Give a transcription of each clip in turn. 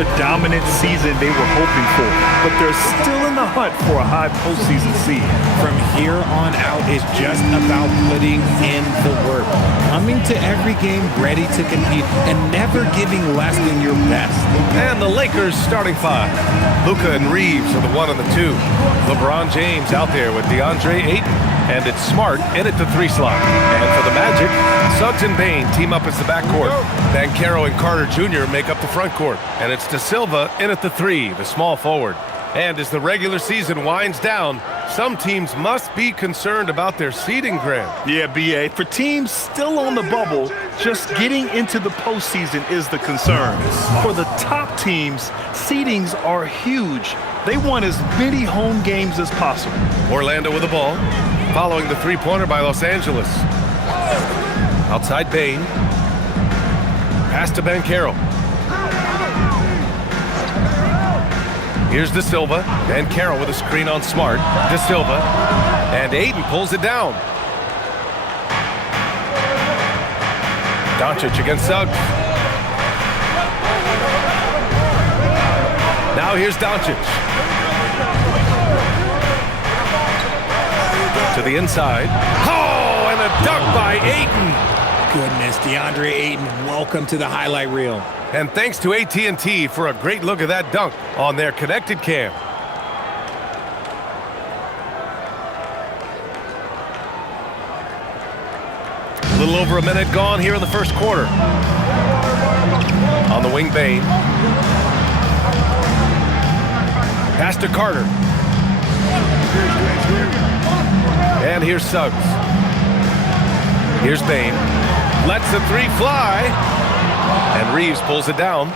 the dominant season they were hoping for, but they're still in the hunt for a high postseason seed. From here on out, it's just about putting in the work. Coming to every game ready to compete and never giving less than your best. And the Lakers starting five. Luka and Reeves are the 1 and the 2. LeBron James out there with DeAndre Ayton. And it's Smart in at the 3 slot. And for the Magic, Suggs and Bane team up as the backcourt. Banchero and Carter Jr. make up the front court. And it's De Silva in at the 3, the small forward. And as the regular season winds down, some teams must be concerned about their seeding, Grant. Yeah, B.A. For teams still on the bubble, just getting into the postseason is the concern. For the top teams, seedings are huge. They want as many home games as possible. Orlando with the ball, following the three-pointer by Los Angeles. Outside Bane. Pass to Banchero. Here's De Silva. Banchero with a screen on Smart. De Silva. And Ayton pulls it down. Doncic against Suggs. Now here's Doncic. To the inside. Oh, and a dunk by Ayton. Goodness, DeAndre Ayton, welcome to the highlight reel. And thanks to AT&T for a great look at that dunk on their connected cam. A little over a minute gone here in the first quarter. On the wing, Bane. Pass to Carter. And here's Suggs. Here's Bane. Lets the 3 fly. And Reeves pulls it down.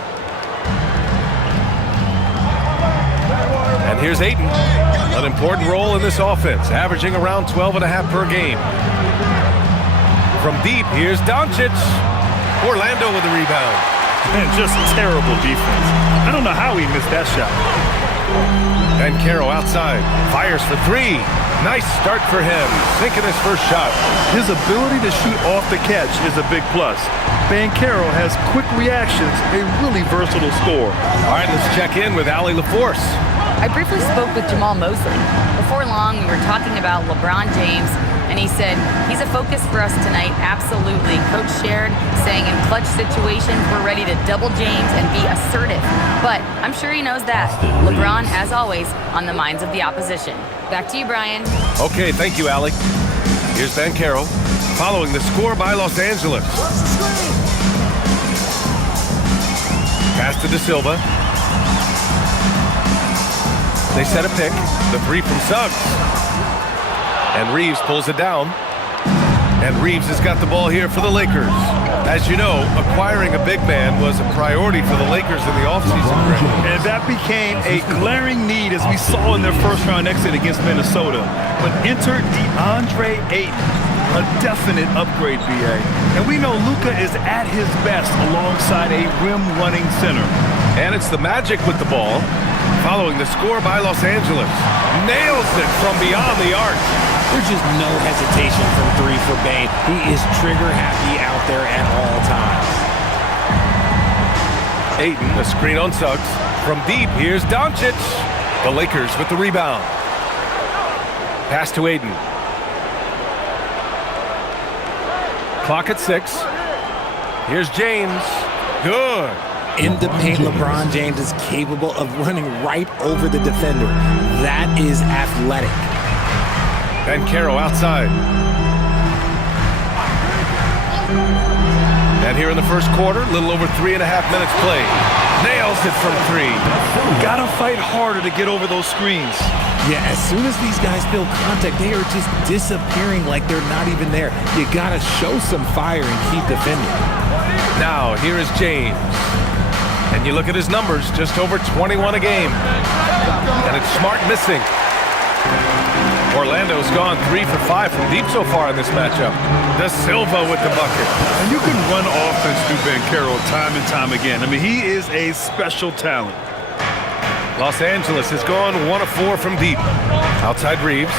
And here's Ayton. An important role in this offense, averaging around 12.5 per game. From deep, here's Doncic. Orlando with the rebound. And just terrible defense. I don't know how he missed that shot. Banchero outside. Fires for 3. Nice start for him. Sinking his first shot. His ability to shoot off the catch is a big plus. Banchero has quick reactions, a really versatile scorer. All right, let's check in with Allie LaForce. I briefly spoke with Jamal Mosley. Before long, we were talking about LeBron James, and he said, he's a focus for us tonight, absolutely. Coach shared, saying in clutch situations, we're ready to double James and be assertive. But I'm sure he knows that. LeBron, as always, on the minds of the opposition. Back to you, Brian. Okay, thank you, Allie. Here's Banchero, following the score by Los Angeles. Pass to De Silva. They set a pick. The 3 from Suggs. And Reeves pulls it down. And Reeves has got the ball here for the Lakers. As you know, acquiring a big man was a priority for the Lakers in the offseason. And that became a glaring need as we saw in their first-round exit against Minnesota. But enter DeAndre Ayton, a definite upgrade, B.A. And we know Luka is at his best alongside a rim-running center. And it's the Magic with the ball, following the score by Los Angeles. Nails it from beyond the arc. There's just no hesitation from 3 for Bane. He is trigger happy out there at all times. Ayton, the screen on Suggs. From deep, here's Doncic. The Lakers with the rebound. Pass to Ayton. Clock at 6. Here's James. Good. In the paint, LeBron James is capable of running right over the defender. That is athletic. Banchero outside. And here in the first quarter, a little over 3.5 minutes played. Nails it from 3. Gotta fight harder to get over those screens. Yeah, as soon as these guys feel contact, they are just disappearing like they're not even there. You gotta show some fire and keep defending. Now, here is James. And you look at his numbers, just over 21 a game. And it's Smart missing. Orlando's gone 3 for 5 from deep so far in this matchup. De Silva with the bucket. And you can run offense through Banchero time and time again. I mean, he is a special talent. Los Angeles has gone 1 of 4 from deep. Outside Reeves.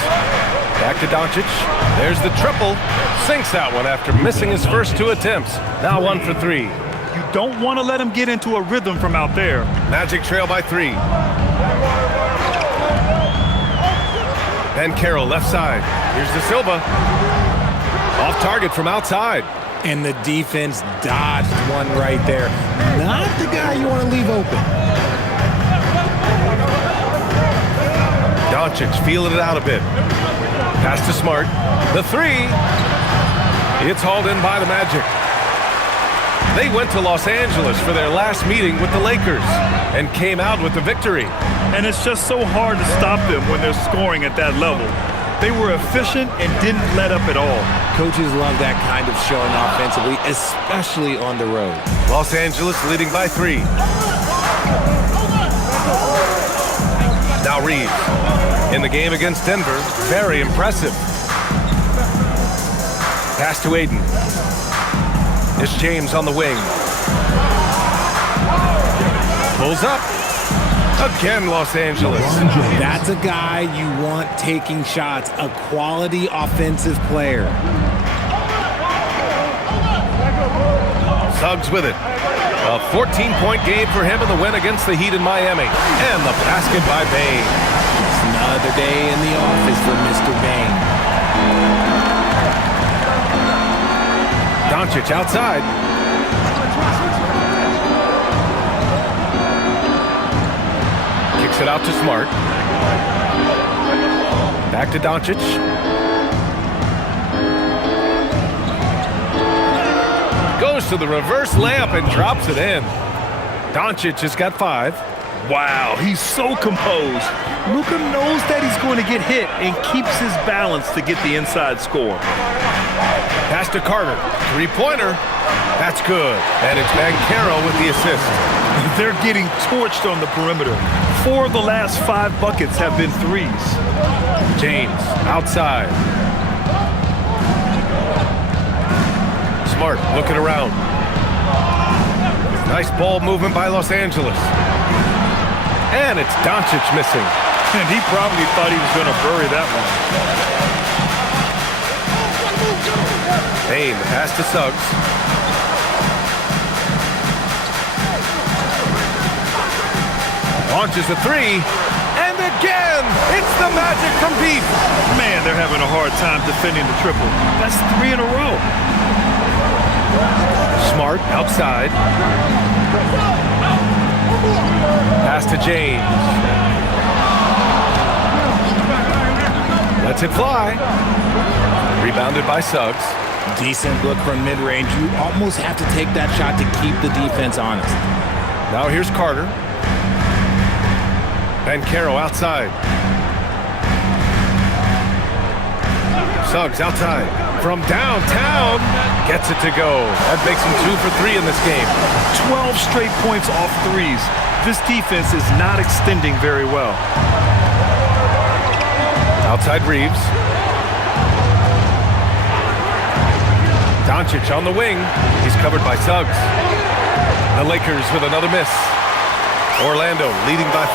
Back to Doncic. There's the triple. Sinks that one after missing his first 2 attempts. Now 1 for 3. You don't want to let him get into a rhythm from out there. Magic trail by 3. Ben Carroll, left side. Here's De Silva. Off target from outside. And the defense dodged one right there. Not the guy you want to leave open. Doncic feeling it out a bit. Pass to Smart. The 3. It's hauled in by the Magic. They went to Los Angeles for their last meeting with the Lakers and came out with the victory. And it's just so hard to stop them when they're scoring at that level. They were efficient and didn't let up at all. Coaches love that kind of showing offensively, especially on the road. Los Angeles leading by 3. Now Reeves in the game against Denver. Very impressive. Pass to Aiden. It's James on the wing. Pulls up. Again, Los Angeles. That's a guy you want taking shots, a quality offensive player. Suggs with it. A 14-point game for him in the win against the Heat in Miami. And the basket by Bane. It's another day in the office for Mr. Bane. Doncic outside. Kicks it out to Smart. Back to Doncic. Goes to the reverse layup and drops it in. Doncic has got 5. Wow, he's so composed. Luka knows that he's going to get hit and keeps his balance to get the inside score. Pass to Carter. 3-pointer. That's good. And it's Banchero with the assist. They're getting torched on the perimeter. 4 of the last 5 buckets have been threes. James outside. Smart looking around. Nice ball movement by Los Angeles. And it's Doncic missing. And he probably thought he was going to bury that one. Bane, the pass to Suggs. Launches a 3. And again, it's the Magic from deep. Man, they're having a hard time defending the triple. That's 3 in a row. Smart outside. Pass to James. Lets it fly. Rebounded by Suggs. Decent look from mid-range. You almost have to take that shot to keep the defense honest. Now here's Carter. Banchero outside. Suggs outside. From downtown. Gets it to go. That makes him 2 for 3 in this game. 12 straight points off threes. This defense is not extending very well. Outside Reeves. Doncic on the wing. He's covered by Suggs. The Lakers with another miss. Orlando leading by 5.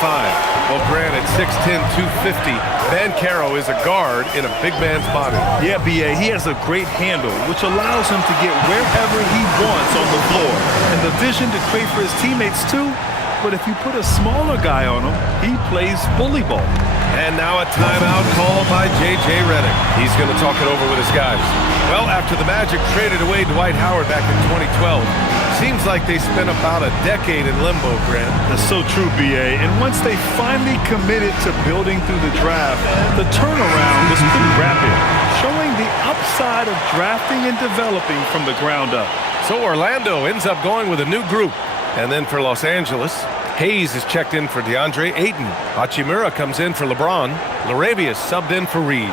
Well, granted, 6'10", 250. Banchero is a guard in a big man's body. Yeah, B.A., he has a great handle, which allows him to get wherever he wants on the floor. And the vision to create for his teammates, too. But if you put a smaller guy on him, he plays bully ball. And now a timeout called by J.J. Redick. He's going to talk it over with his guys. Well, after the Magic traded away Dwight Howard back in 2012, seems like they spent about a decade in limbo, Grant. That's so true, B.A. And once they finally committed to building through the draft, the turnaround was pretty rapid, showing the upside of drafting and developing from the ground up. So Orlando ends up going with a new group. And then for Los Angeles, Hayes is checked in for DeAndre Ayton. Hachimura comes in for LeBron. Larabia's subbed in for Reeves.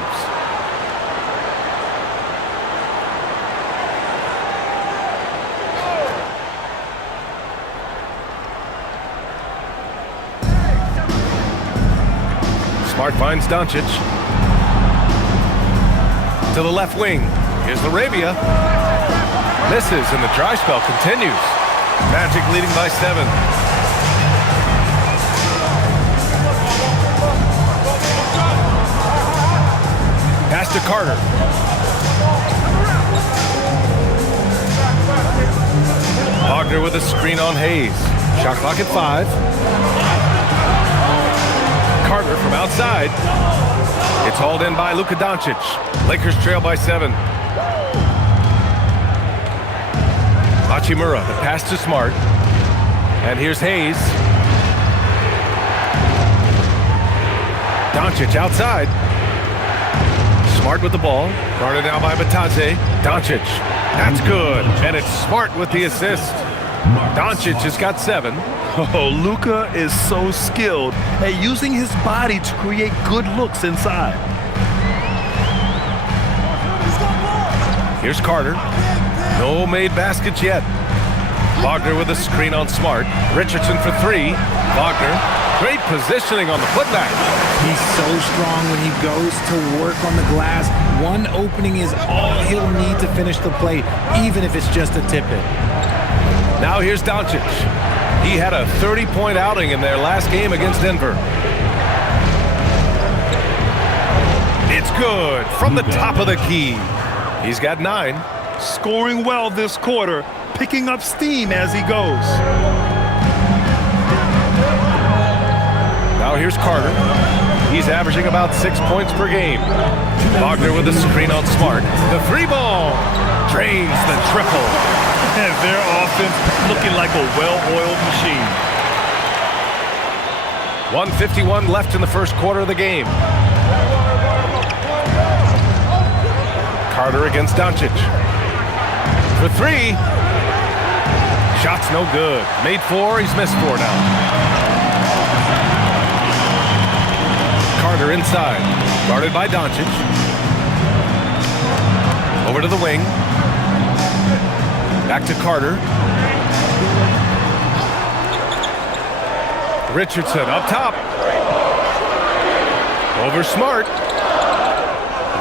Smart finds Doncic. To the left wing. Here's Larabia. Misses, and the dry spell continues. Magic leading by 7. Pass to Carter. Wagner with a screen on Hayes. Shot clock at 5. Carter from outside. It's hauled in by Luka Doncic. Lakers trail by 7. Hachimura, the pass to Smart. And here's Hayes. Doncic outside. Smart with the ball. Guarded now by Batadze. Doncic. That's good. And it's Smart with the assist. Doncic has got 7. Oh, Luka is so skilled at using his body to create good looks inside. Here's Carter. No made baskets yet. Wagner with a screen on Smart. Richardson for 3. Wagner. Great positioning on the putback. He's so strong when he goes to work on the glass. One opening is all he'll need to finish the play, even if it's just a tip-in. Now here's Doncic. He had a 30-point outing in their last game against Denver. It's good from the top of the key. He's got 9. Scoring well this quarter, picking up steam as he goes. Now here's Carter. He's averaging about 6 points per game. Wagner with a screen on Smart. The 3-ball drains the triple. And their offense looking like a well-oiled machine. 1:51 left in the first quarter of the game. Carter against Doncic. For 3. Shot's no good. Made 4. He's missed 4 now. Carter inside. Guarded by Doncic. Over to the wing. Back to Carter. Richardson up top. Over Smart.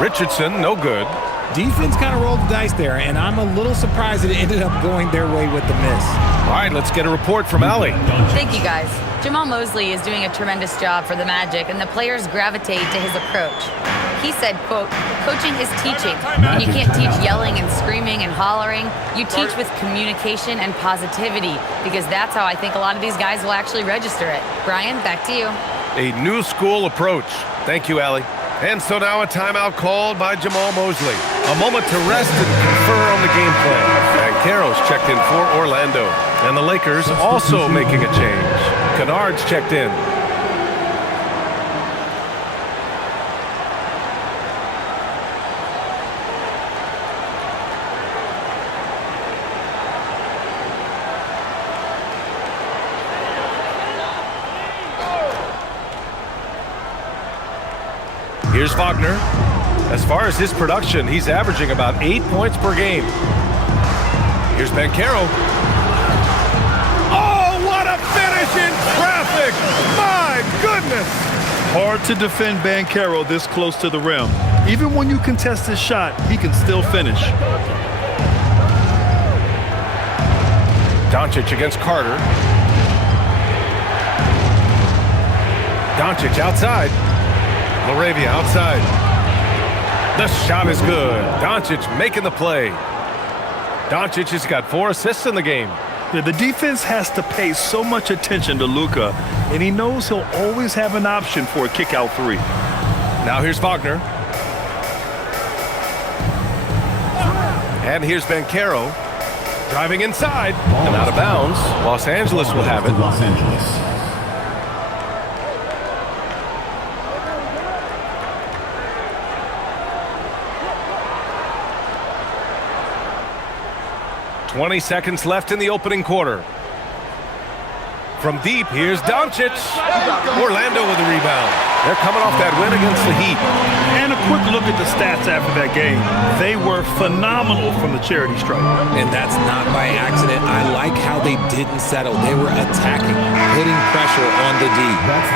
Richardson, no good. Defense kind of rolled the dice there, and I'm a little surprised that it ended up going their way with the miss. All right, let's get a report from Allie. Thank you, guys. Jamal Mosley is doing a tremendous job for the Magic, and the players gravitate to his approach. He said, quote, "Coaching is teaching, and you can't teach yelling and screaming and hollering. You teach with communication and positivity, because that's how I think a lot of these guys will actually register it." Brian, back to you. A new school approach. Thank you, Allie. And so now a timeout called by Jamal Mosley. A moment to rest and confer on the game plan. And Caro's checked in for Orlando. And the Lakers also making a change. Kennard's checked in. Here's Wagner. As far as his production, he's averaging about 8 points per game. Here's Banchero. Oh, what a finish in traffic! My goodness! Hard to defend Banchero this close to the rim. Even when you contest his shot, he can still finish. Doncic against Carter. Doncic outside. Laravia outside. The shot is good. Doncic making the play. Doncic has got 4 assists in the game. Yeah, the defense has to pay so much attention to Luka, and he knows he'll always have an option for a kick-out 3. Now here's Wagner. And here's Banchero. Driving inside and out of bounds. Los Angeles will have it. Los Angeles. 20 seconds left in the opening quarter. From deep, here's Doncic. Orlando with the rebound. They're coming off that win against the Heat. And a quick look at the stats after that game. They were phenomenal from the charity stripe. And that's not by accident. I like how they didn't settle. They were attacking, putting pressure on the D.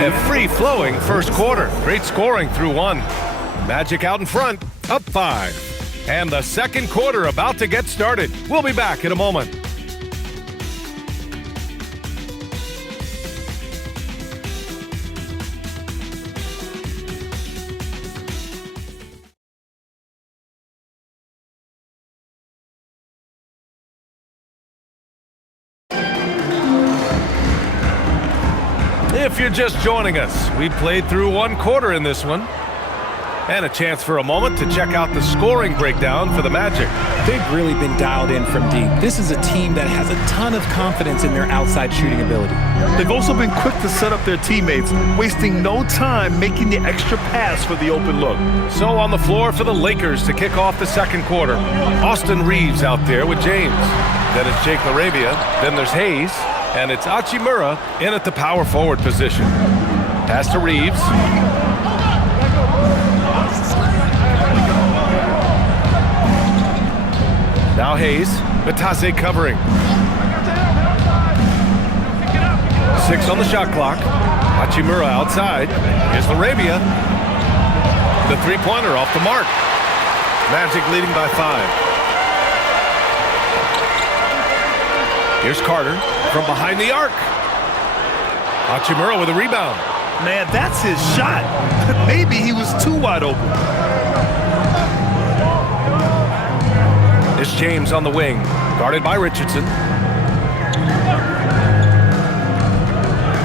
A free-flowing first quarter. Great scoring through 1. Magic out in front, up 5. And the second quarter about to get started. We'll be back in a moment. If you're just joining us, we played through one quarter in this one. And a chance for a moment to check out the scoring breakdown for the Magic. They've really been dialed in from deep. This is a team that has a ton of confidence in their outside shooting ability. They've also been quick to set up their teammates, wasting no time making the extra pass for the open look. So on the floor for the Lakers to kick off the second quarter. Austin Reeves out there with James. Then it's Jake LaRavia. Then there's Hayes. And it's Hachimura in at the power forward position. Pass to Reeves. Now Hayes, Batase covering. 6 on the shot clock. Hachimura outside. Here's LaRavia. The three-pointer off the mark. Magic leading by 5. Here's Carter from behind the arc. Hachimura with a rebound. Man, that's his shot. Maybe he was too wide open. It's James on the wing, guarded by Richardson.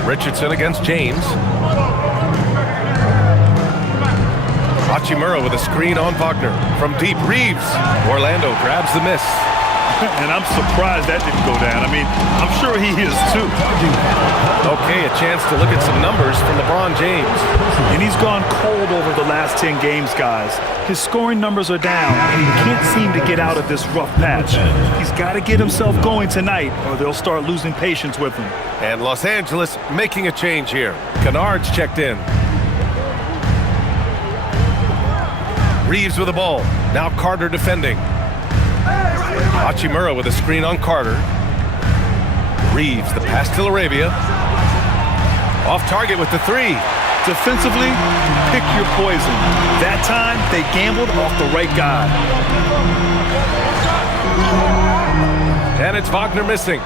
Richardson against James. Hachimura with a screen on Wagner. From deep, Reeves. Orlando grabs the miss. And I'm surprised that didn't go down. I mean, I'm sure he is too. Okay, a chance to look at some numbers from LeBron James. And he's gone cold over the last 10 games, guys. His scoring numbers are down, and he can't seem to get out of this rough patch. He's got to get himself going tonight, or they'll start losing patience with him. And Los Angeles making a change here. Kennard's checked in. Reeves with the ball. Now Carter defending. Hachimura with a screen on Carter. Reeves, the pass to LaRavia. Off target with the 3. Defensively, pick your poison. That time, they gambled off the right guy. And it's Wagner missing.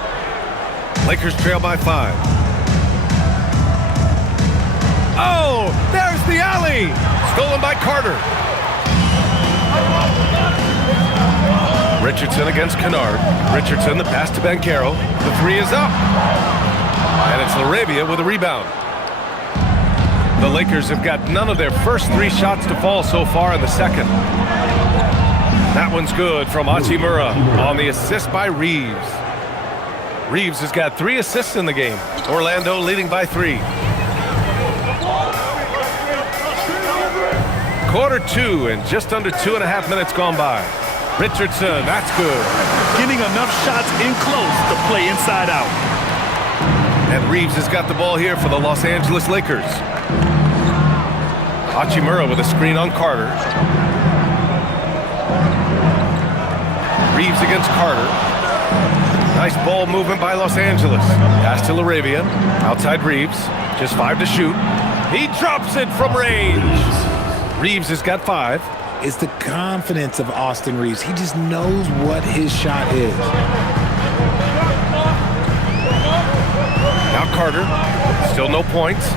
Lakers trail by 5. Oh, there's the alley. Stolen by Carter. Richardson against Kennard. Richardson, the pass to Banchero. The 3 is up. And it's LaRavia with a rebound. The Lakers have got none of their first 3 shots to fall so far in the second. That one's good from Hachimura on the assist by Reeves. Reeves has got 3 assists in the game. Orlando leading by 3. Quarter 2 and just under 2.5 minutes gone by. Richardson, that's good. Getting enough shots in close to play inside out. And Reeves has got the ball here for the Los Angeles Lakers. Hachimura with a screen on Carter. Reeves against Carter. Nice ball movement by Los Angeles. Pass to LaRavia. Outside Reeves. Just 5 to shoot. He drops it from range. Reeves has got 5. It's the confidence of Austin Reeves. He just knows what his shot is. Now Carter. Still no points.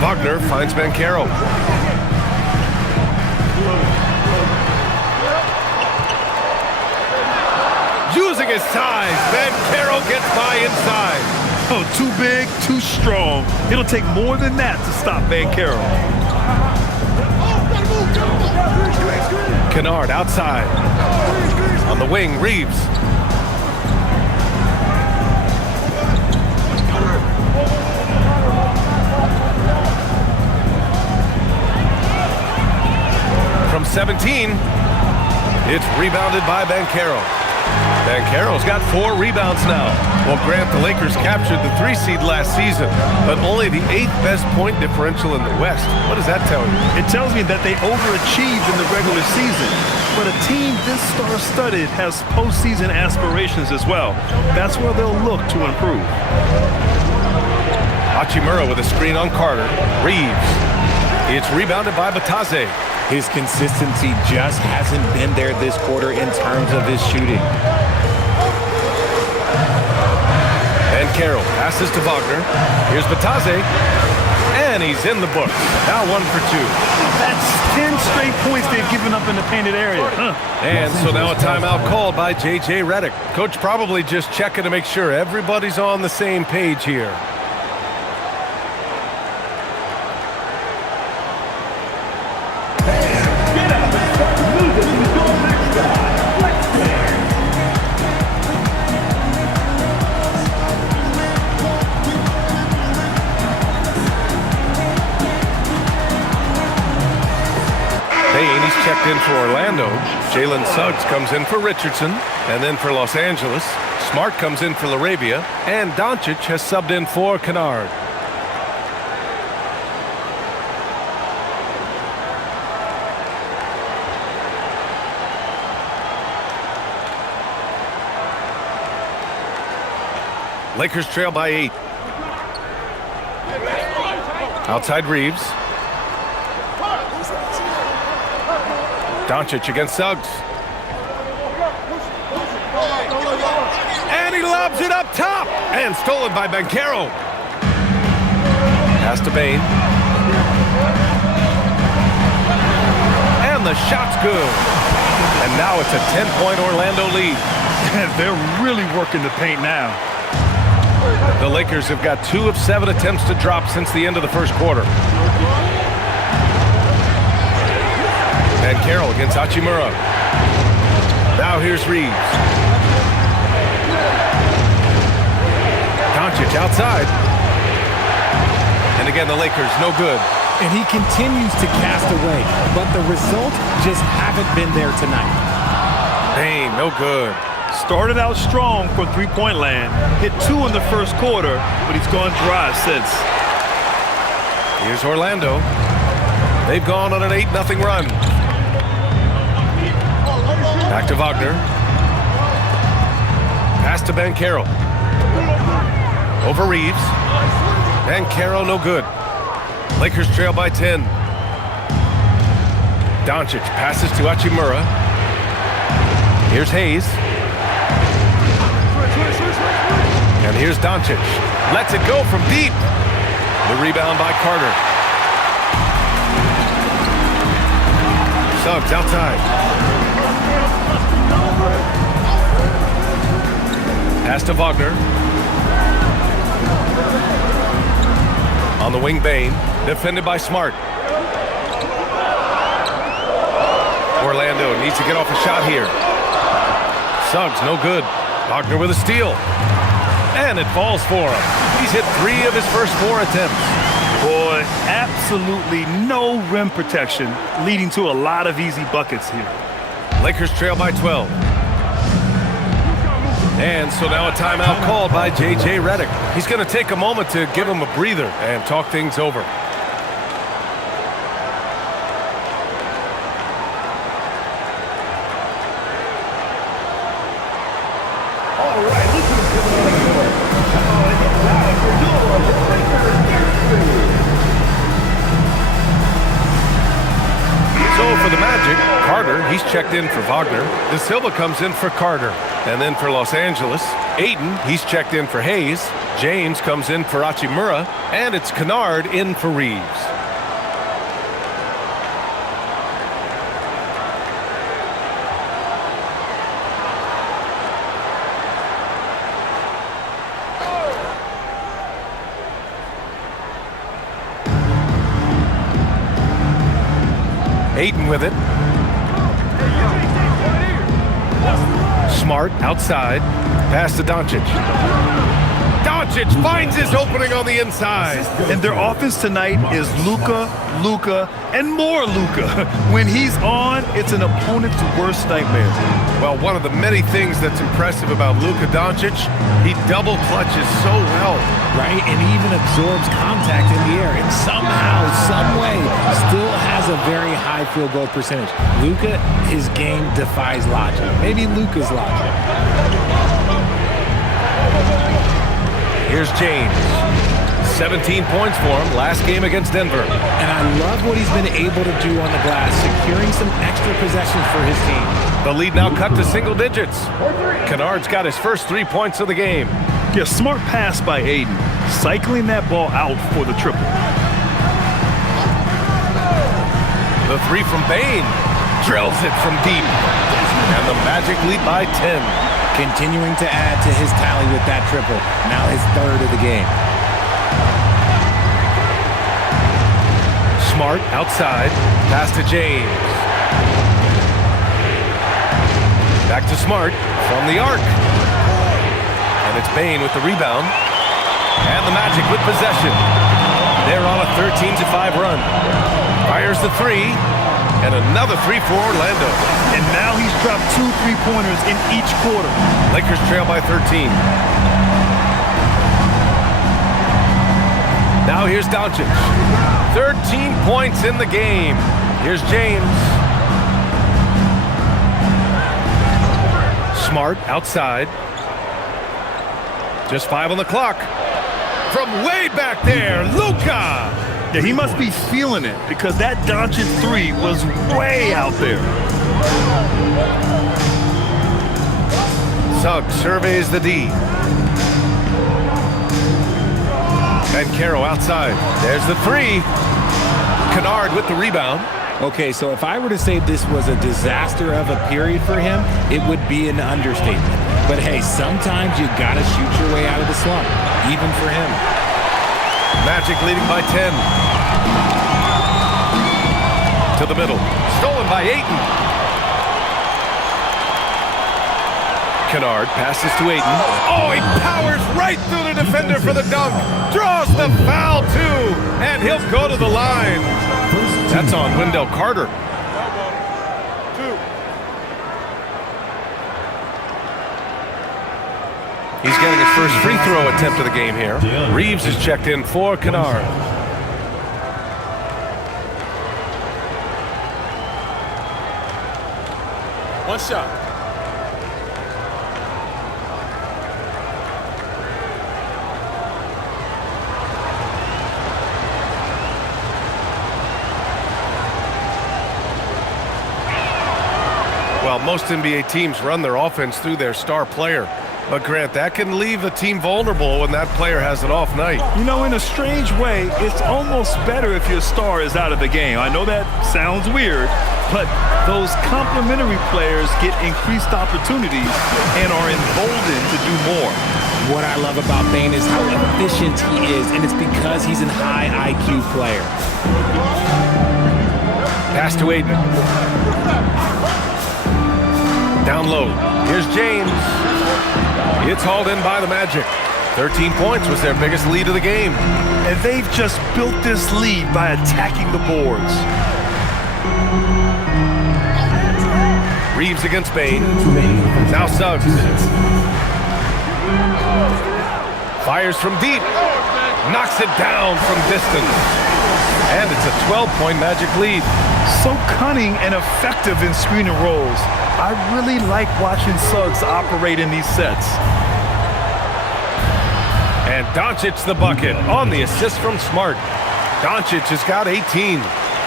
Wagner finds Banchero. Using his size, Banchero gets by inside. Oh, too big, too strong. It'll take more than that to stop Banchero. Kennard outside. On the wing, Reeves. From 17, it's rebounded by Banchero. Banchero's got 4 rebounds now. Well, Grant, the Lakers captured the 3 seed last season, but only the 8th best point differential in the West. What does that tell you? It tells me that they overachieved in the regular season. But a team this star-studded has postseason aspirations as well. That's where they'll look to improve. Hachimura with a screen on Carter. Reeves. It's rebounded by Batase. His consistency just hasn't been there this quarter in terms of his shooting. Banchero passes to Wagner. Here's Batase. And he's in the books. Now 1 for 2. That 10 straight points they've given up in the painted area. And so now a timeout called by J.J. Redick. Coach probably just checking to make sure everybody's on the same page here. Checked in for Orlando. Jalen Suggs comes in for Richardson. And then for Los Angeles, Smart comes in for LaRavia. And Doncic has subbed in for Kennard. Lakers trail by 8. Outside Reeves. Doncic against Suggs. And he lobs it up top. And stolen by Banchero. Pass to Bane. And the shot's good. And now it's a 10-point Orlando lead. They're really working the paint now. The Lakers have got 2 of 7 attempts to drop since the end of the first quarter. And Carroll against Hachimura. Now here's Reeves. Doncic outside. And again, the Lakers, no good. And he continues to cast away, but the results just haven't been there tonight. Bane, no good. Started out strong from three-point land. Hit 2 in the first quarter, but he's gone dry since. Here's Orlando. They've gone on an 8-0 run. Back to Wagner. Pass to Banchero. Over Reeves. Banchero, no good. Lakers trail by 10. Doncic passes to Hachimura. Here's Hayes. And here's Doncic. Lets it go from deep. The rebound by Carter. Suggs outside. Pass to Wagner. On the wing, Bane. Defended by Smart. Orlando needs to get off a shot here. Suggs, no good. Wagner with a steal. And it falls for him. He's hit 3 of his first 4 attempts. Boy, absolutely no rim protection, leading to a lot of easy buckets here. Lakers trail by 12. And so now a timeout called by J.J. Redick. He's going to take a moment to give him a breather and talk things over. For the Magic, Carter, he's checked in for Wagner. De Silva comes in for Carter. And then for Los Angeles, Ayton, he's checked in for Hayes. James comes in for Hachimura. And it's Kennard in for Reeves. Ayton with it. Smart outside. Pass to Doncic. Doncic finds his opening on the inside. And their offense tonight is Luka, and more Luka. When he's on, it's an opponent's worst nightmare. Well, one of the many things that's impressive about Luka Doncic, he double clutches so well. Right, and he even absorbs contact in the air, and somehow, some way, still has a very high field goal percentage. Luka, his game defies logic. Maybe Luka's logic. Here's James. 17 points for him last game against Denver. And I love what he's been able to do on the glass, securing some extra possessions for his team. The lead now cut to single digits. Kennard's got his first 3 points of the game. Yeah, smart pass by Ayton, cycling that ball out for the triple. The three from Bane. Drills it from deep. And the Magic lead by 10. Continuing to add to his tally with that triple. Now his third of the game. Smart outside. Pass to James. Back to Smart from the arc. And it's Bane with the rebound. And the Magic with possession. They're on a 13-5 run. Fires the three. And another three for Orlando. And now he's dropped 2 3-pointers in each quarter. Lakers trail by 13. Now here's Doncic. 13 points in the game. Here's James. Smart outside. Just 5 on the clock. From way back there, Luka. Yeah, he must be feeling it because that Doncic three was way out there. Suggs surveys the D. And Caro outside. There's the three. Kennard with the rebound. Okay, so if I were to say this was a disaster of a period for him, it would be an understatement. But hey, sometimes you gotta shoot your way out of the slump, even for him. Magic leading by 10. To the middle. Stolen by Ayton. Kennard passes to Ayton. Oh, he powers right through the defender for the dunk. Draws the foul, too. And he'll go to the line. That's on Wendell Carter. He's getting his first free throw attempt of the game here. Reeves is checked in for Kennard. One shot. Well, most NBA teams run their offense through their star player. But Grant, that can leave the team vulnerable when that player has an off night. You know, in a strange way, it's almost better if your star is out of the game. I know that sounds weird, but those complementary players get increased opportunities and are emboldened to do more. What I love about Bane is how efficient he is, and it's because he's a high IQ player. Pass to Ayton. Down low. Here's James. It's hauled in by the Magic. 13 points was their biggest lead of the game. And they've just built this lead by attacking the boards. Reeves against Bane. Now Suggs. Fires from deep. Knocks it down from distance. And it's a 12-point Magic lead. So cunning and effective in screen and rolls. I really like watching Suggs operate in these sets. And Doncic the bucket on the assist from Smart. Doncic has got 18.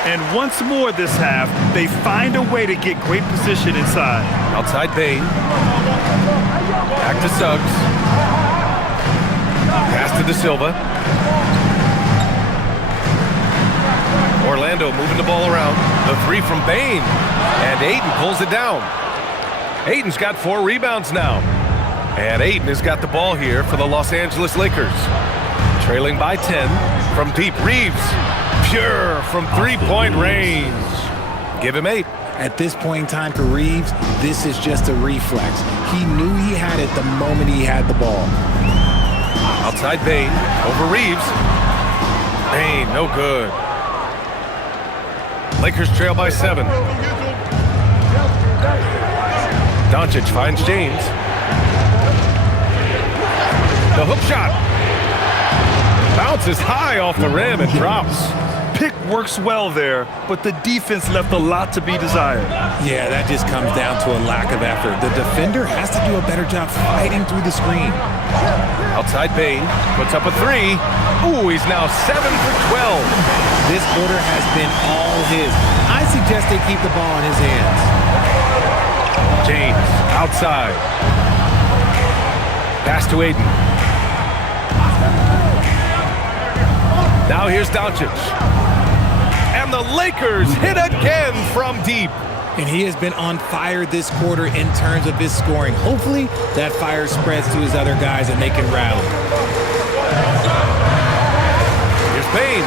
And once more this half, they find a way to get great position inside. Outside Bane. Back to Suggs. Pass to De Silva. Orlando moving the ball around. The three from Bane. And Ayton pulls it down. Ayton's got 4 rebounds now. And Ayton has got the ball here for the Los Angeles Lakers. Trailing by 10 from deep. Reeves. Pure from three-point range. Give him 8. At this point in time for Reeves, this is just a reflex. He knew he had it the moment he had the ball. Outside Bane. Over Reeves. Bane, no good. Lakers trail by 7. Doncic finds James. The hook shot. Bounces high off the rim and drops. Pick works well there, but the defense left a lot to be desired. Yeah, that just comes down to a lack of effort. The defender has to do a better job fighting through the screen. Outside Bane puts up a 3. Ooh, he's now 7 for 12. This quarter has been all his. I suggest they keep the ball in his hands. James outside. Pass to Ayton. Now here's Doncic. And And the Lakers hit again from deep. And he has been on fire this quarter in terms of his scoring. Hopefully, that fire spreads to his other guys and they can rally. Here's Bane.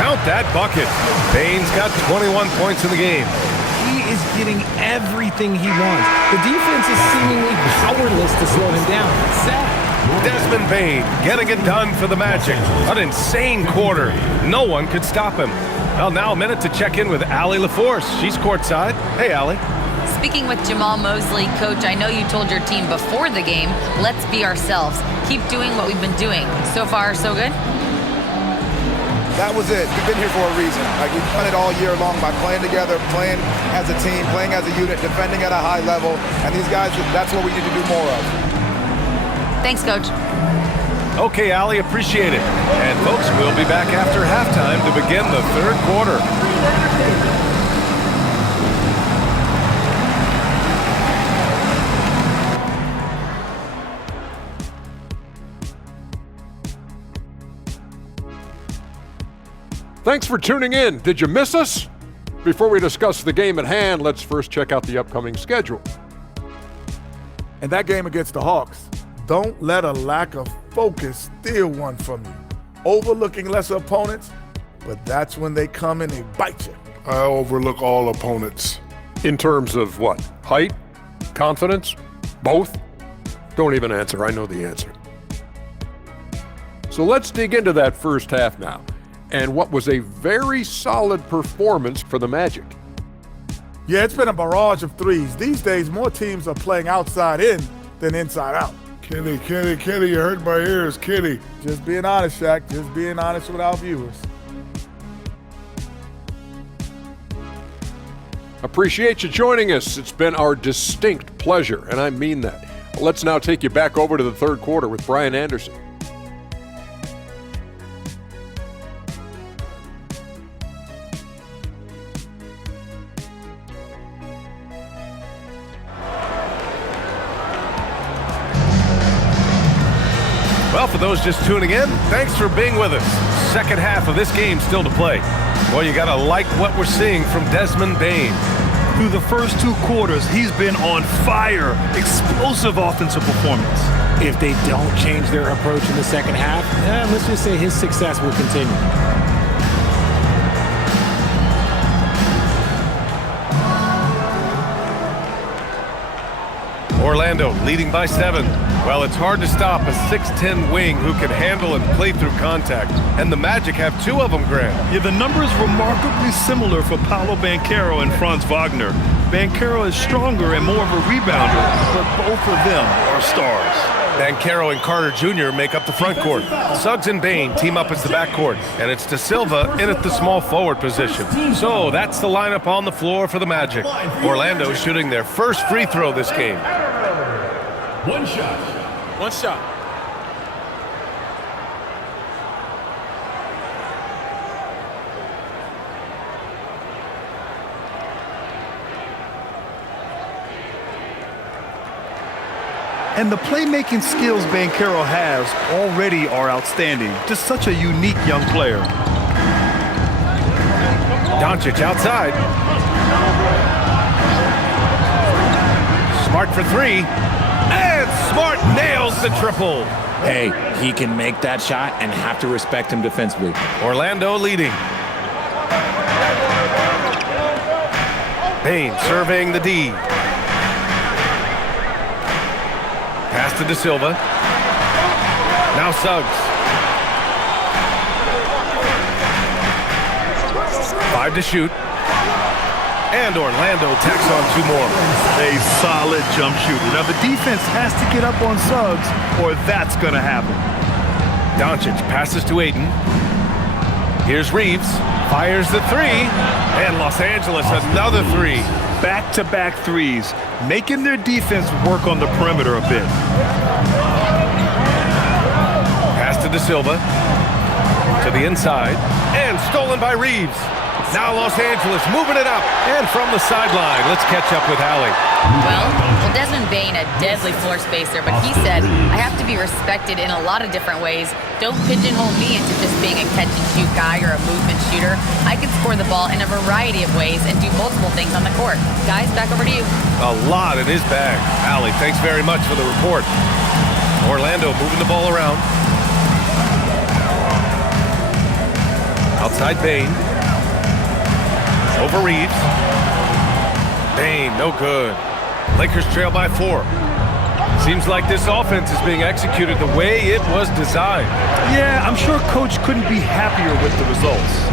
Count that bucket. Bane's got 21 points in the game. He is getting everything he wants. The defense is seemingly powerless to slow him down. It's sad. Desmond Bane getting it done for the Magic. An insane quarter. No one could stop him. Well, now a minute to check in with Allie LaForce. She's courtside. Hey, Allie. Speaking with Jamal Mosley, Coach, I know you told your team before the game, let's be ourselves. Keep doing what we've been doing. So far, so good? That was it. We've been here for a reason. Like, we've done it all year long by playing together, playing as a team, playing as a unit, defending at a high level. And these guys, that's what we need to do more of. Thanks, Coach. Okay, Allie, appreciate it. And folks, we'll be back after halftime to begin the third quarter. Thanks for tuning in. Did you miss us? Before we discuss the game at hand, let's first check out the upcoming schedule. And that game against the Hawks, don't let a lack of focus steal one from you. Overlooking lesser opponents, but that's when they come and they bite you. I overlook all opponents. In terms of what? Height? Confidence? Both? Don't even answer. I know the answer. So let's dig into that first half now, and what was a very solid performance for the Magic. Yeah, it's been a barrage of threes. These days, more teams are playing outside in than inside out. Kitty, you hurt my ears, Kitty. Just being honest, Shaq. Just being honest with our viewers. Appreciate you joining us. It's been our distinct pleasure, and I mean that. Let's now take you back over to the third quarter with Brian Anderson. Well, for those just tuning in, thanks for being with us. Second half of this game still to play. Well, you gotta like what we're seeing from Desmond Bane. Through the first two quarters, he's been on fire. Explosive offensive performance. If they don't change their approach in the second half, let's just say his success will continue. Orlando leading by 7. Well, it's hard to stop a 6'10 wing who can handle and play through contact. And the Magic have two of them, Grant. Yeah, the numbers remarkably similar for Paolo Banchero and Franz Wagner. Banchero is stronger and more of a rebounder, but both of them are stars. Banchero and Carter Jr. make up the front court. Suggs and Bane team up as the backcourt. And it's De Silva in at the small forward position. So that's the lineup on the floor for the Magic. Orlando shooting their first free throw this game. One shot. And the playmaking skills Banchero has already are outstanding. Just such a unique young player. Doncic outside. Smart for three. And Smart nails the triple. Hey, he can make that shot and have to respect him defensively. Orlando leading. Bane surveying the D. Pass to De Silva. Now Suggs. 5 to shoot. And Orlando tacks on 2 more. A solid jump shooter. Now the defense has to get up on Suggs or that's going to happen. Doncic passes to Ayton. Here's Reeves. Fires the 3. And Los Angeles another 3. Back-to-back threes, making their defense work on the perimeter a bit. Pass to De Silva. To the inside. And stolen by Reeves. Now Los Angeles moving it up. And from the sideline, let's catch up with Allie. Well, Desmond Bane, a deadly floor spacer, but he said, I have to be respected in a lot of different ways. Don't pigeonhole me into just being a catch-and-shoot guy or a movement shooter. I can score the ball in a variety of ways and do multiple things on the court. Guys, back over to you. A lot in his bag. Allie, thanks very much for the report. Orlando moving the ball around. Outside Bane. Over Reeves. Bane, no good. Lakers trail by 4. Seems like this offense is being executed the way it was designed. Yeah, I'm sure Coach couldn't be happier with the results.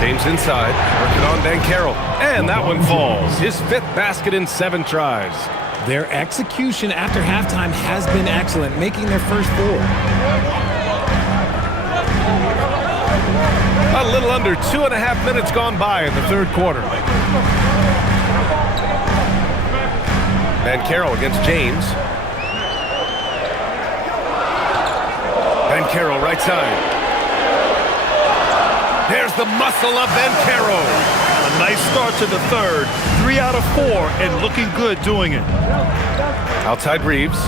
James inside, working on Banchero, and that one falls. His 5th basket in 7 tries. Their execution after halftime has been excellent, making their first 4. A little under 2.5 minutes gone by in the 3rd quarter. Banchero against James. Banchero right side. There's the muscle of Banchero. A nice start to the 3rd. 3 out of 4 and looking good doing it. Outside Reeves.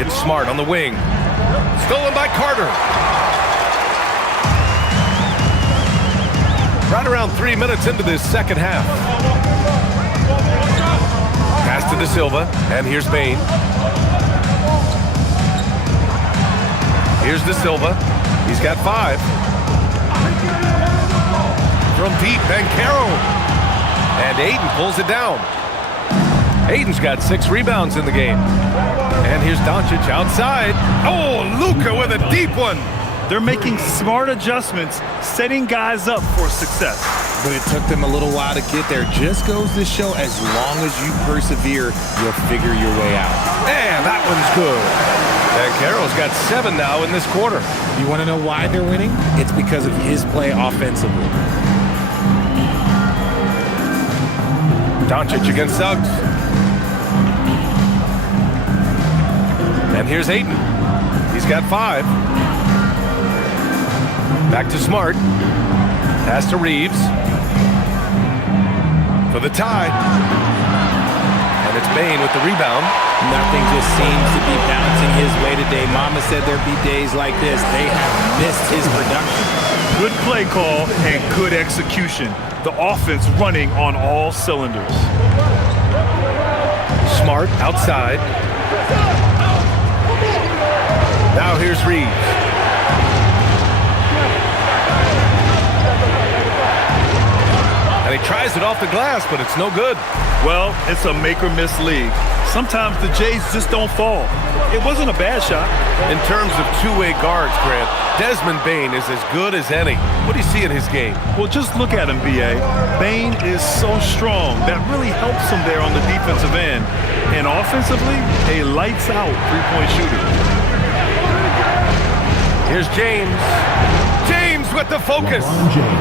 It's Smart on the wing. Stolen by Carter. Right around 3 minutes into this 2nd half. Pass to De Silva, and here's Bane. Here's De Silva. He's got 5. From deep, Banchero. And Ayton pulls it down. Ayton's got 6 rebounds in the game. And here's Doncic outside. Oh, Luka with a deep one. They're making smart adjustments, setting guys up for success. But it took them a little while to get there. Just goes to show, as long as you persevere, you'll figure your way out. And that one's good. Banchero's got 7 now in this quarter. You want to know why they're winning? It's because of his play offensively. Doncic against Suggs. And here's Ayton. He's got 5. Back to Smart. Pass to Reeves. For the tie. And it's Bane with the rebound. Nothing just seems to be bouncing his way today. Mama said there'd be days like this. They have missed his production. Good play call and good execution. The offense running on all cylinders. Smart outside. Now here's Reeves. And he tries it off the glass, but it's no good. Well, it's a make-or-miss league. Sometimes the Jays just don't fall. It wasn't a bad shot. In terms of two-way guards, Grant, Desmond Bane is as good as any. What do you see in his game? Well, just look at him, B.A. Bane is so strong. That really helps him there on the defensive end. And offensively, a lights-out three-point shooter. Here's James. James with the focus.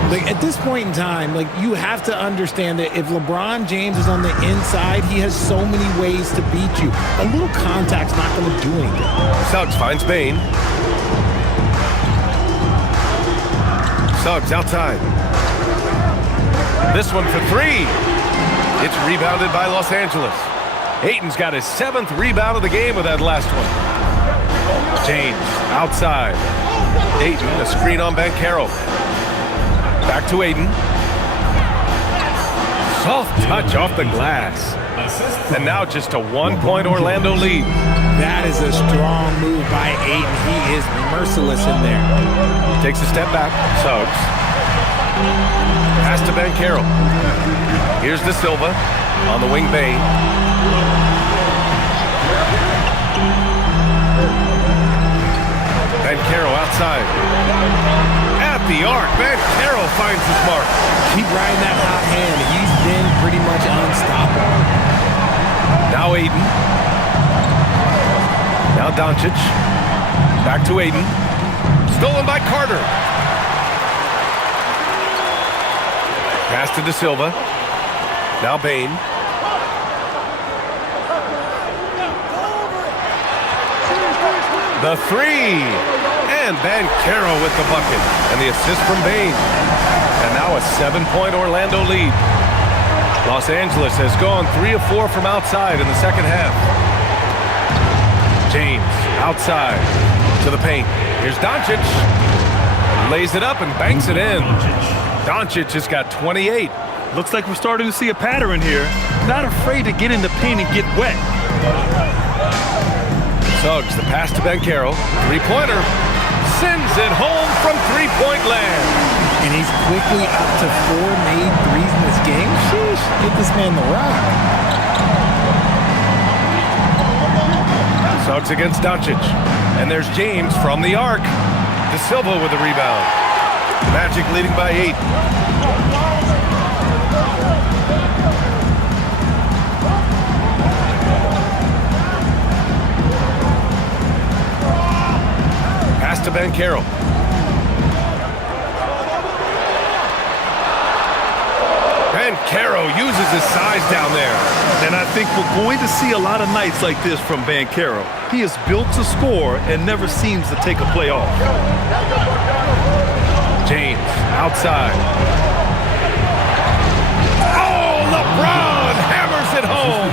Like, at this point in time, like, you have to understand that if LeBron James is on the inside, he has so many ways to beat you. A little contact's not going to do anything. Suggs finds Bane. Suggs outside. This one for 3. It's rebounded by Los Angeles. Ayton's got his 7th rebound of the game with that last one. James outside. Ayton, a screen on Banchero. Back to Ayton. Soft touch off the glass. And now just a 1-point Orlando lead. That is a strong move by Ayton. He is merciless in there. Takes a step back. Suggs. Pass to Banchero. Here's De Silva on the wing. Bane. Banchero outside. At the arc, Banchero finds his mark. Keep riding that hot hand. He's been pretty much unstoppable. Now Ayton. Now Doncic. Back to Ayton. Stolen by Carter. Pass to De Silva. Now Bane. The 3. And Banchero with the bucket. And the assist from Bane. And now a 7-point Orlando lead. Los Angeles has gone 3 of 4 from outside in the second half. James outside to the paint. Here's Doncic. Lays it up and banks it in. Doncic has got 28. Looks like we're starting to see a pattern here. Not afraid to get in the paint and get wet. Suggs, the pass to Banchero. Three-pointer. Sends it home from three-point land. And he's quickly up to 4 made threes in this game. Sheesh, get this man the rock. Suggs against Doncic. And there's James from the arc. De Silva with the rebound. Magic leading by 8. Pass to Banchero. Banchero uses his size down there. And I think we're going to see a lot of nights like this from Banchero. He is built to score and never seems to take a play off. James outside. Oh, LeBron hammers it home.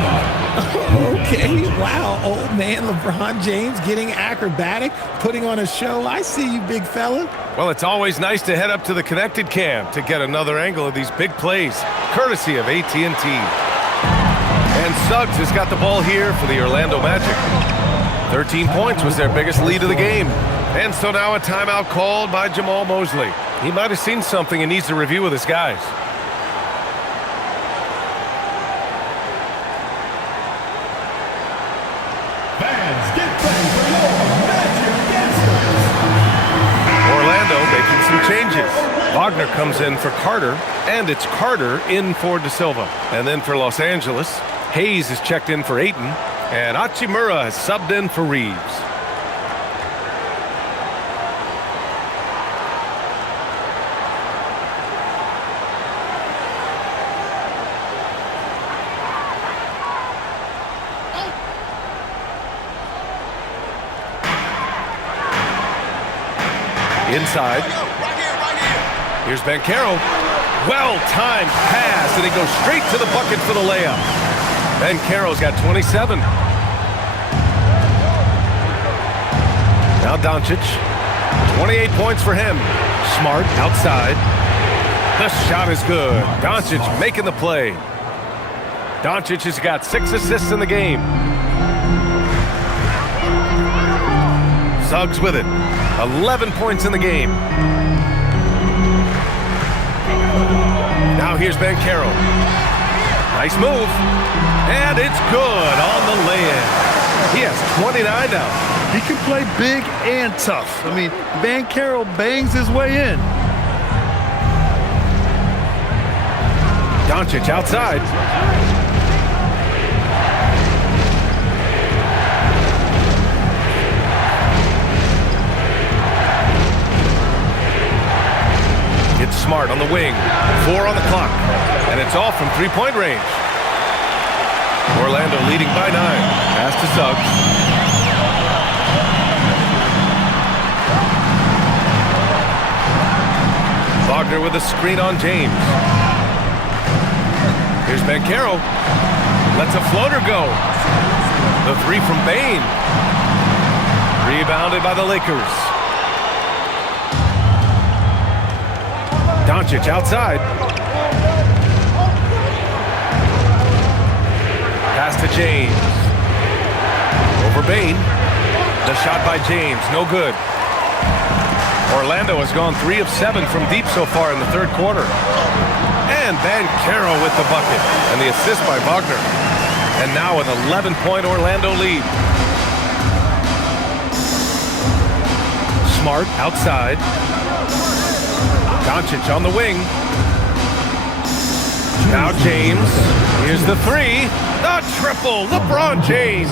Okay, wow, old man LeBron James getting acrobatic, putting on a show. I see you, big fella. Well, it's always nice to head up to the Connected Cam to get another angle of these big plays, courtesy of AT&T. And Suggs has got the ball here for the Orlando Magic. 13 points was their biggest lead of the game. And so now a timeout called by Jamal Mosley. He might have seen something and needs to review with his guys. Fans, get ready for your Magic Dancers. Orlando making some changes. Wagner comes in for Carter, and it's Carter in for De Silva. And then for Los Angeles, Hayes is checked in for Ayton, and Hachimura has subbed in for Reeves. Inside. Here's Banchero. Well-timed pass, and he goes straight to the bucket for the layup. Banchero's got 27. Now Doncic. 28 points for him. Smart outside. The shot is good. Doncic making the play. Doncic has got 6 assists in the game. Suggs with it. 11 points in the game. Now here's Banchero. Nice move. And it's good on the lay-in. He has 29 now. He can play big and tough. I mean, Banchero bangs his way in. Doncic outside. It's Smart on the wing. 4 on the clock. And it's all from three-point range. Orlando leading by 9. Pass to Suggs. Wagner with a screen on James. Here's Banchero. Lets a floater go. The 3 from Bane. Rebounded by the Lakers. Doncic outside. Pass to James. Over Bane. The shot by James, no good. Orlando has gone 3 of 7 from deep so far in the third quarter. And Banchero with the bucket. And the assist by Wagner. And now an 11-point Orlando lead. Smart outside. Doncic on the wing. Now James. Here's the 3. The triple. LeBron James.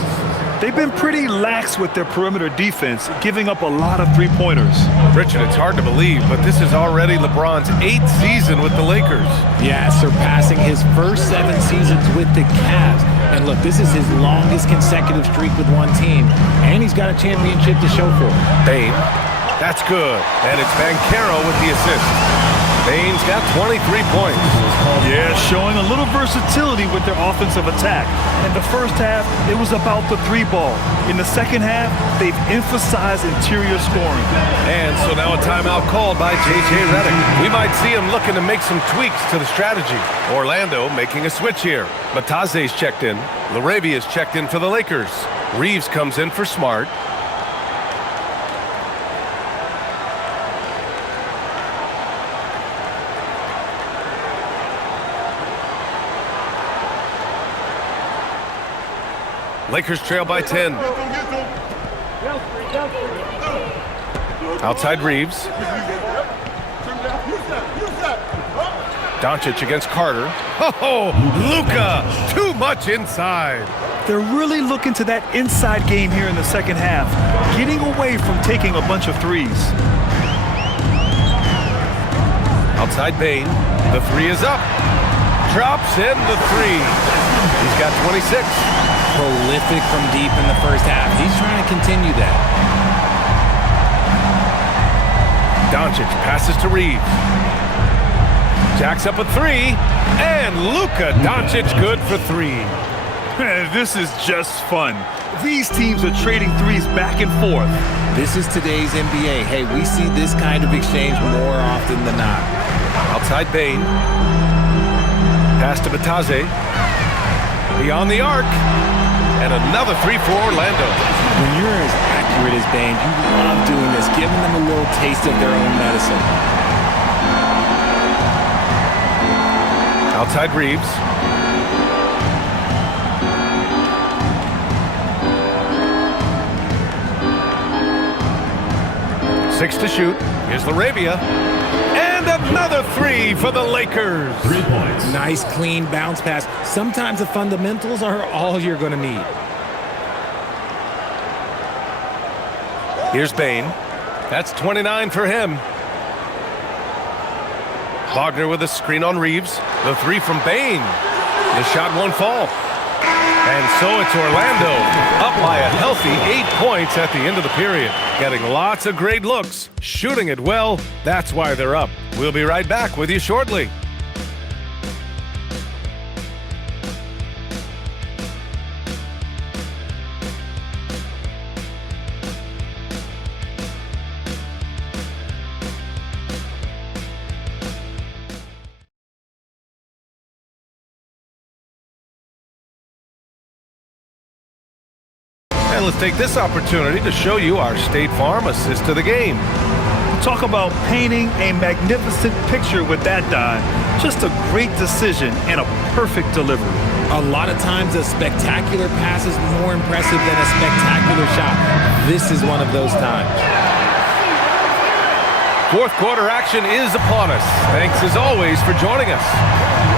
They've been pretty lax with their perimeter defense, giving up a lot of three-pointers. Richard, it's hard to believe, but this is already LeBron's 8th season with the Lakers. Yeah, surpassing his first 7 seasons with the Cavs. And look, this is his longest consecutive streak with one team. And he's got a championship to show for it. Bane That's good. And it's Banchero with the assist. Bane's got 23 points. Yeah, showing a little versatility with their offensive attack. In the first half, it was about the three ball. In the second half, they've emphasized interior scoring. And so now a timeout called by J.J. Redick. We might see him looking to make some tweaks to the strategy. Orlando making a switch here. Bataze's checked in. Laravia's checked in for the Lakers. Reeves comes in for Smart. Lakers trail by 10. Outside Reeves. Doncic against Carter. Oh, Luka! Too much inside. They're really looking to that inside game here in the second half, getting away from taking a bunch of threes. Outside Bane. The three is up. Drops in the three. He's got 26. Prolific from deep in the first half. He's trying to continue that. Doncic passes to Reeves. Jacks up a three. And Luka Doncic good for three. This is just fun. These teams are trading threes back and forth. This is today's NBA. Hey, we see this kind of exchange more often than not. Outside Bane. Pass to Bataze. Beyond the arc. And another three for Orlando. When you're as accurate as Bane, you love doing this, giving them a little taste of their own medicine. Outside Reeves. Six to shoot. Here's Laravia. And another three for the Lakers. 3 points. Nice, clean bounce pass. Sometimes the fundamentals are all you're going to need. Here's Bane. That's 29 for him. Wagner with a screen on Reeves. The three from Bane. The shot won't fall. And so it's Orlando up by a healthy 8 points at the end of the period. Getting lots of great looks, shooting it well. That's why they're up. We'll be right back with you shortly. And let's take this opportunity to show you our State Farm assist to the game. Talk about painting a magnificent picture with that dive. Just a great decision and a perfect delivery. A lot of times a spectacular pass is more impressive than a spectacular shot. This is one of those times. Fourth quarter action is upon us. Thanks as always for joining us.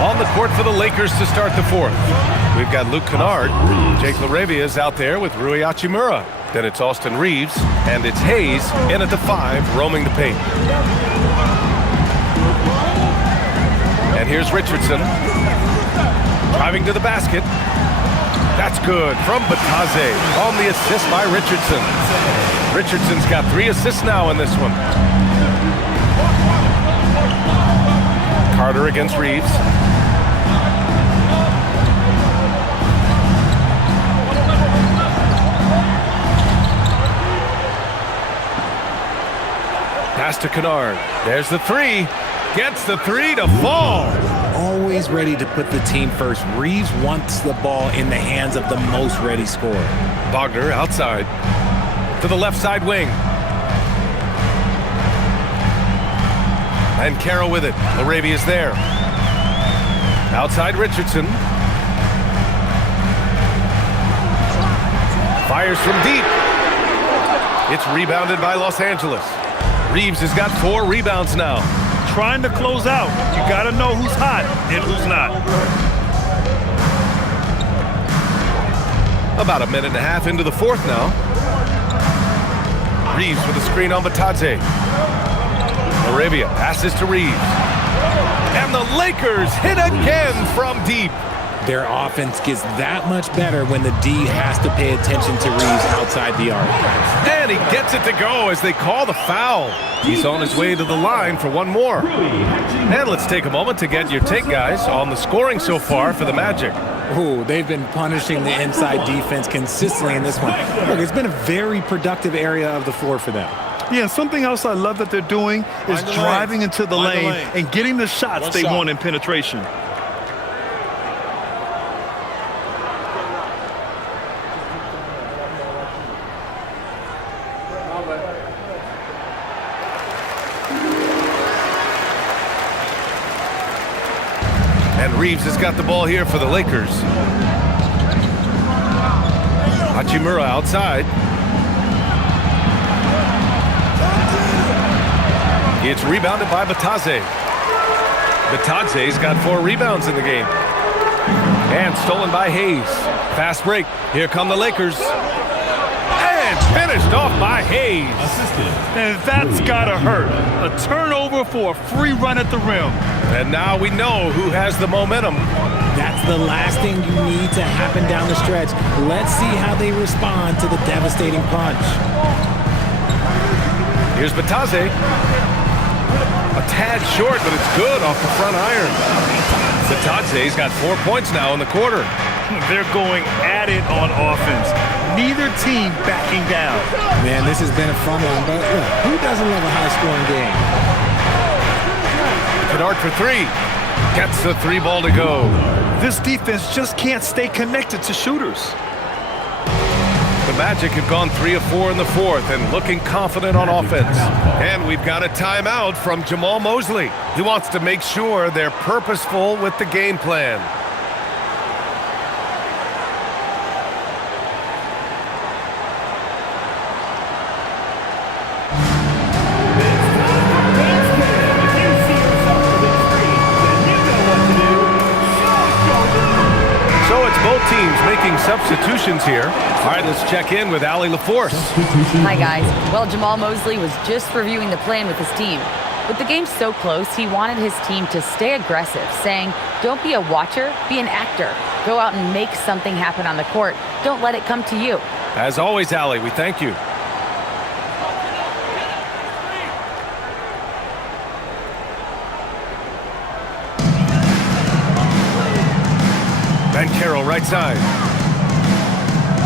On the court for the Lakers to start the fourth. We've got Luke Kennard. Jake Laravia is out there with Rui Hachimura. Then it's Austin Reeves, and it's Hayes in at the 5, roaming the paint. And here's Richardson. Driving to the basket. That's good from Bataze on the assist by Richardson. Richardson's got 3 assists now in this one. Carter against Reeves. Pass to Kennard. There's the three. Gets the three to fall. Always ready to put the team first. Reeves wants the ball in the hands of the most ready scorer. Wagner outside. To the left side wing. And Carroll with it. Laravia's there. Outside Richardson. Fires from deep. It's rebounded by Los Angeles. Reeves has got 4 rebounds now. Trying to close out. You got to know who's hot and who's not. About a minute and a half into the fourth now. Reeves with a screen on Bataze. Laravia passes to Reeves. And the Lakers hit again from deep. Their offense gets that much better when the D has to pay attention to Reeves outside the arc. And he gets it to go as they call the foul. He's on his way to the line for one more. And let's take a moment to get your take, guys, on the scoring so far for the Magic. Ooh, they've been punishing the inside defense consistently in this one. Look, it's been a very productive area of the floor for them. Yeah, something else I love that they're doing is driving into the lane and getting the shots they want in penetration. And Reeves has got the ball here for the Lakers. Hachimura outside. It's rebounded by Batadze. Batadze's got 4 rebounds in the game. And stolen by Hayes. Fast break. Here come the Lakers. And finished off by Hayes. And that's gotta hurt. A turnover for a free run at the rim. And now we know who has the momentum. That's the last thing you need to happen down the stretch. Let's see how they respond to the devastating punch. Here's Batadze. A tad short, but it's good off the front iron. Batadze's got 4 points now in the quarter. They're going at it on offense. Neither team backing down. Man, this has been a fun one, but look, who doesn't love a high-scoring game? Kennard for 3. Gets the 3 ball to go. This defense just can't stay connected to shooters. The Magic have gone 3 of 4 in the fourth and looking confident on offense. And we've got a timeout from Jamal Mosley. He wants to make sure they're purposeful with the game plan. Both teams making substitutions here. All right, let's check in with Allie LaForce. Hi, guys. Well, Jamal Mosley was just reviewing the plan with his team. With the game so close, he wanted his team to stay aggressive, saying, don't be a watcher, be an actor. Go out and make something happen on the court. Don't let it come to you. As always, Allie, we thank you. Carroll right side.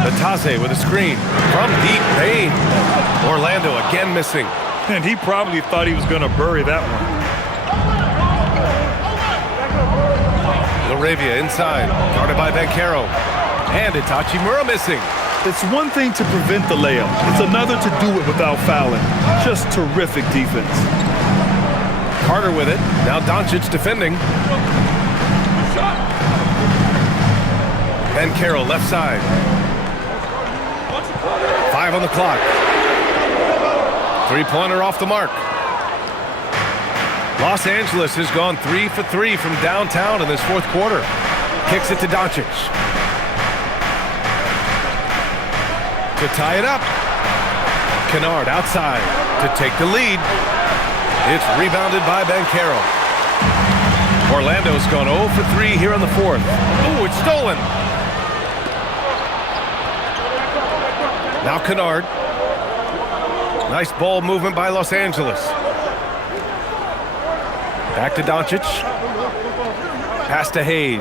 Batadze with a screen from deep paint. Orlando again missing. And he probably thought he was going to bury that one. Laravia inside, guarded by Bankero. And it's Hachimura missing. It's one thing to prevent the layup. It's another to do it without fouling. Just terrific defense. Carter with it. Now Doncic defending. Ben Carroll left side. 5 on the clock. 3-pointer off the mark. Los Angeles has gone 3 for 3 from downtown in this fourth quarter. Kicks it to Doncic. To tie it up. Kennard outside to take the lead. It's rebounded by Bankero. Orlando's gone 0 for 3 here in the fourth. Oh, it's stolen. Now Kennard. Nice ball movement by Los Angeles. Back to Doncic. Pass to Hayes.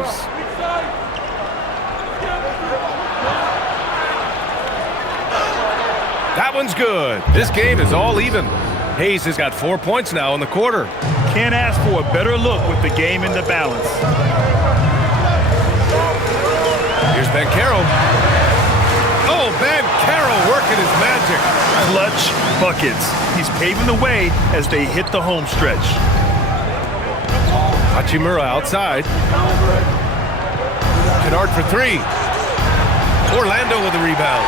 That one's good. This game is all even. Hayes has got 4 points now in the quarter. Can't ask for a better look with the game in the balance. Here's Bankero. Oh, Bankero working his magic. Clutch buckets. He's paving the way as they hit the home stretch. Hachimura outside. Kennard for 3. Orlando with the rebound.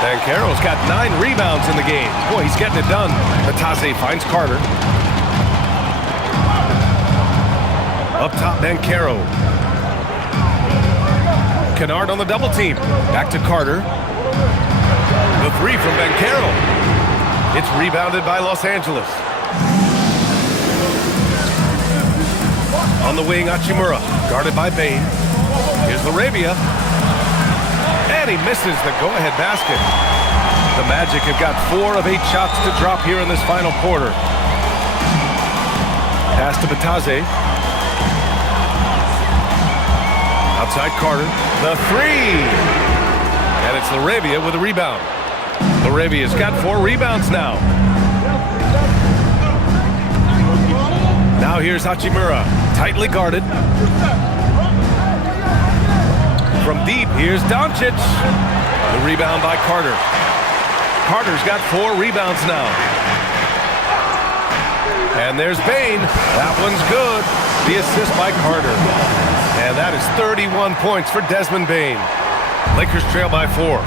Bankero's got 9 rebounds in the game. Boy, he's getting it done. Batadze finds Carter. Up top, Bankero. Kennard on the double team. Back to Carter. The 3 from Bankero. It's rebounded by Los Angeles. On the wing, Hachimura. Guarded by Bain. Here's LaRavia. And he misses the go-ahead basket. The Magic have got 4 of 8 shots to drop here in this final quarter. Pass to Batase. Outside Carter. The 3. And it's LaRavia with a rebound. LaRavia's got 4 rebounds now. Now here's Hachimura. Tightly guarded. From deep, here's Doncic. The rebound by Carter. Carter's got 4 rebounds now. And there's Bane. That one's good. The assist by Carter. And that is 31 points for Desmond Bane. Lakers trail by 4.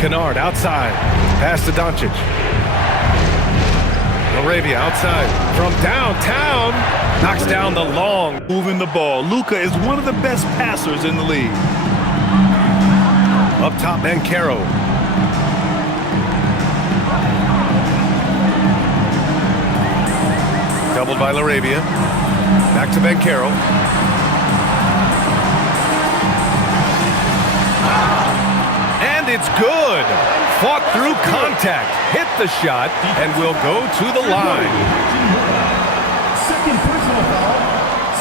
Kennard outside. Pass to Doncic. LaRavia outside. From downtown. Knocks down the long. Moving the ball. Luka is one of the best passers in the league. Up top, Banchero. Doubled by LaRavia. Back to Banchero. And it's good. Fought through contact. Hit the shot and will go to the line. Second personal foul.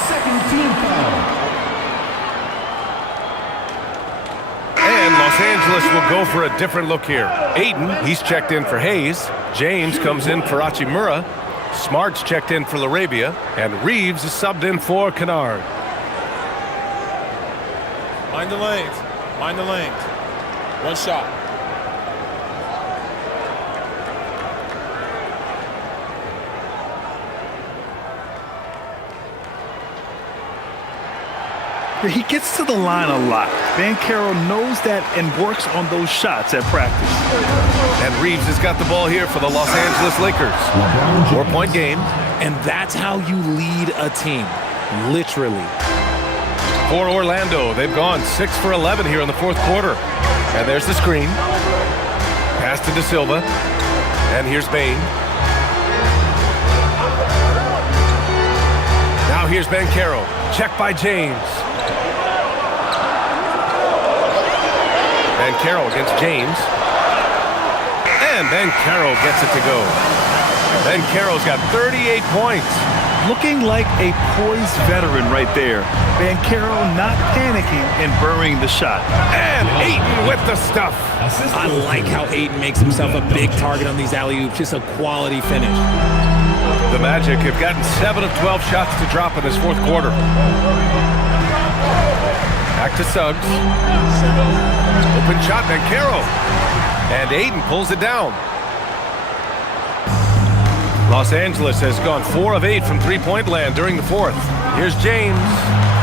Second team foul. And Los Angeles will go for a different look here. Aiden, he's checked in for Hayes. James comes in for Hachimura. Smart's checked in for LaRavia. And Reeves is subbed in for Kennard. Mind the lanes. Mind the lanes. One shot. He gets to the line a lot. Banchero knows that and works on those shots at practice. And Reeves has got the ball here for the Los Angeles Lakers. 4-point game. And that's how you lead a team. Literally. For Orlando, they've gone 6 for 11 here in the 4th quarter. And there's the screen. Pass to De Silva. And here's Bane. Now here's Banchero. Check by James. Banchero against James. And Banchero gets it to go. Banchero's got 38 points. Looking like a poised veteran right there. Banchero not panicking and burying the shot. And Ayton with the stuff. I like how Ayton makes himself a big target on these alley-oops. Just a quality finish. The Magic have gotten 7 of 12 shots to drop in this 4th quarter. Back to Suggs. Open shot, Banchero. And Ayton pulls it down. Los Angeles has gone 4 of 8 from three-point land during the 4th. Here's James.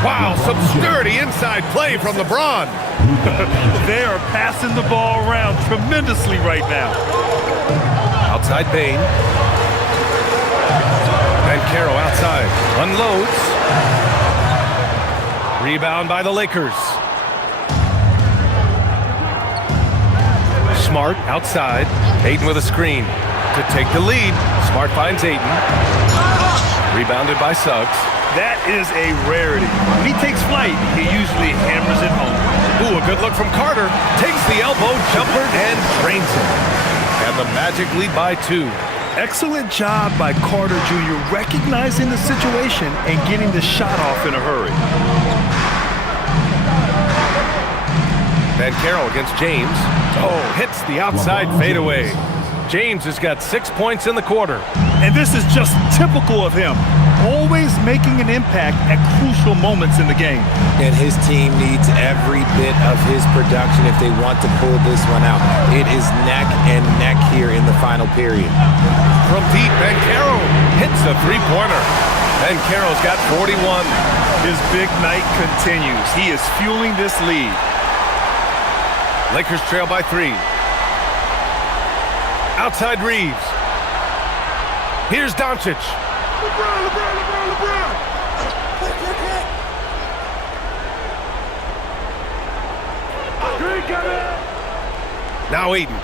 Wow, some sturdy inside play from LeBron. They are passing the ball around tremendously right now. Outside Bane. Banchero outside. Unloads. Rebound by the Lakers. Smart outside. Ayton with a screen to take the lead. Smart finds Ayton. Rebounded by Suggs. That is a rarity. When he takes flight, he usually hammers it home. Ooh, a good look from Carter. Takes the elbow jumper and drains it. And the Magic lead by 2. Excellent job by Carter Jr. recognizing the situation and getting the shot off in a hurry. Banchero against James. Oh, hits the outside fadeaway. James has got 6 points in the quarter. And this is just typical of him. Always making an impact at crucial moments in the game. And his team needs every bit of his production if they want to pull this one out. It is neck and neck here in the final period. From deep, Banchero hits a three-pointer. Banchero's got 41. His big night continues. He is fueling this lead. Lakers trail by 3. Outside Reeves. Here's Doncic. LeBron. Now Ayton.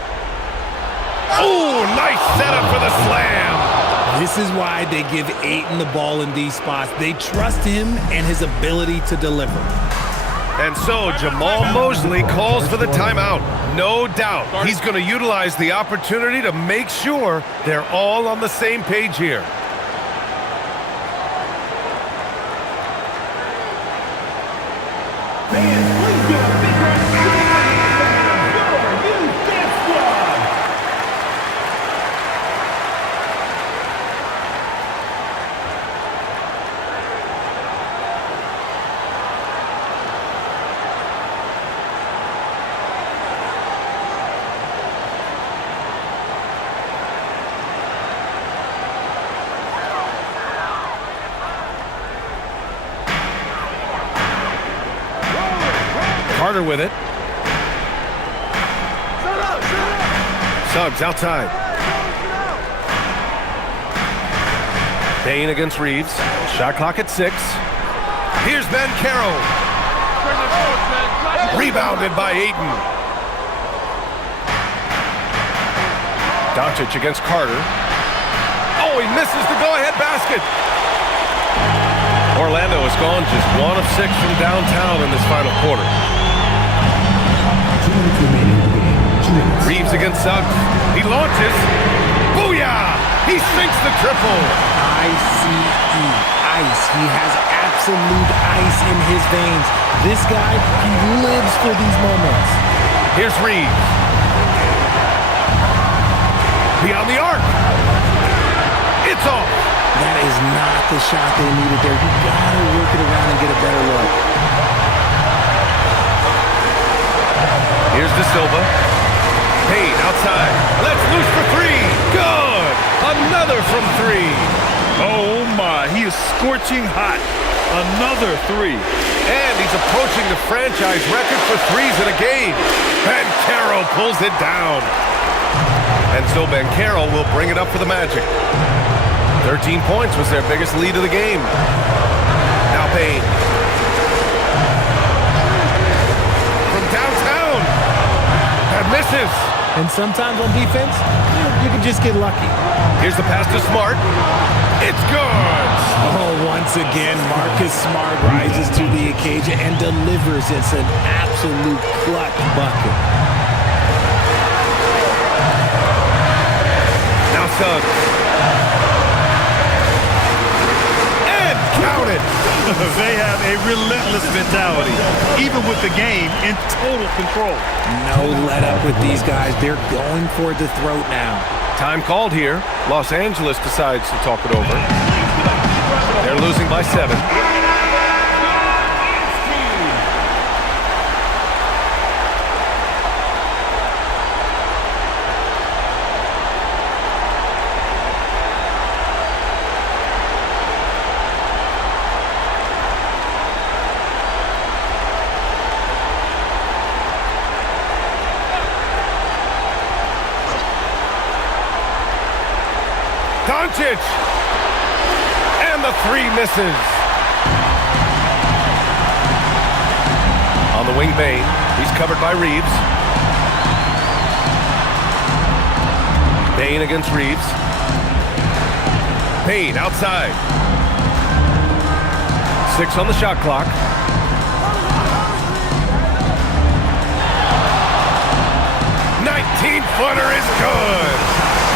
Oh, nice setup for the slam. This is why they give Ayton the ball in these spots. They trust him and his ability to deliver. And so Jamal Mosley calls for the timeout. No doubt he's going to utilize the opportunity to make sure they're all on the same page here. Fans, please give a big round of applause for your new dance squad. Carter with it. Suggs outside. Payne against Reeves. Shot clock at 6. Here's Banchero. Rebounded by Ayton. Doncic against Carter. Oh, he misses the go-ahead basket. Orlando has gone just 1 of 6 from downtown in this final quarter. Reeves against Suggs. He launches. Booyah! He sinks the triple. I-C-E. Ice. He has absolute ice in his veins. This guy, he lives for these moments. Here's Reeves. Beyond the arc. It's off. That is not the shot they needed there. You gotta work it around and get a better look. Here's De Silva. Payne outside. Let's loose for 3. Good. Another from 3. Oh my, he is scorching hot. Another 3. And he's approaching the franchise record for threes in a game. Banchero pulls it down. And so Banchero will bring it up for the Magic. 13 points was their biggest lead of the game. Now Payne. From downtown. That misses. And sometimes on defense, you can just get lucky. Here's the pass to Smart. It's good. Oh, once again, Marcus Smart rises to the occasion and delivers. It's an absolute clutch bucket. Now Suggs. And count it. They have a relentless mentality, even with the game in total control. No let up with these guys. They're going for the throat now. Time called here. Los Angeles decides to talk it over. They're losing by 7. Doncic! And the 3 misses. On the wing, Payne. He's covered by Reeves. Payne against Reeves. Payne outside. 6 on the shot clock. Footer is good.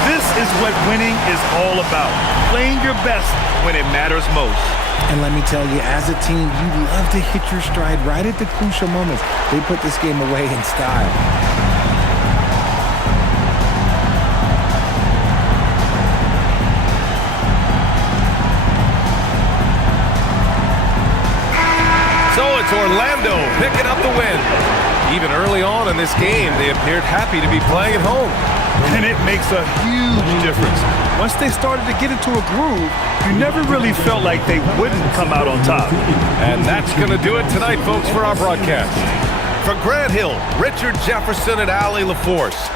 This is what winning is all about. Playing your best when it matters most. And let me tell you, as a team, you love to hit your stride right at the crucial moments. They put this game away in style. So it's Orlando picking up the win. Even early on in this game, they appeared happy to be playing at home. And it makes a huge difference. Once they started to get into a groove, you never really felt like they wouldn't come out on top. And that's going to do it tonight, folks, for our broadcast. For Grant Hill, Richard Jefferson, and Allie LaForce,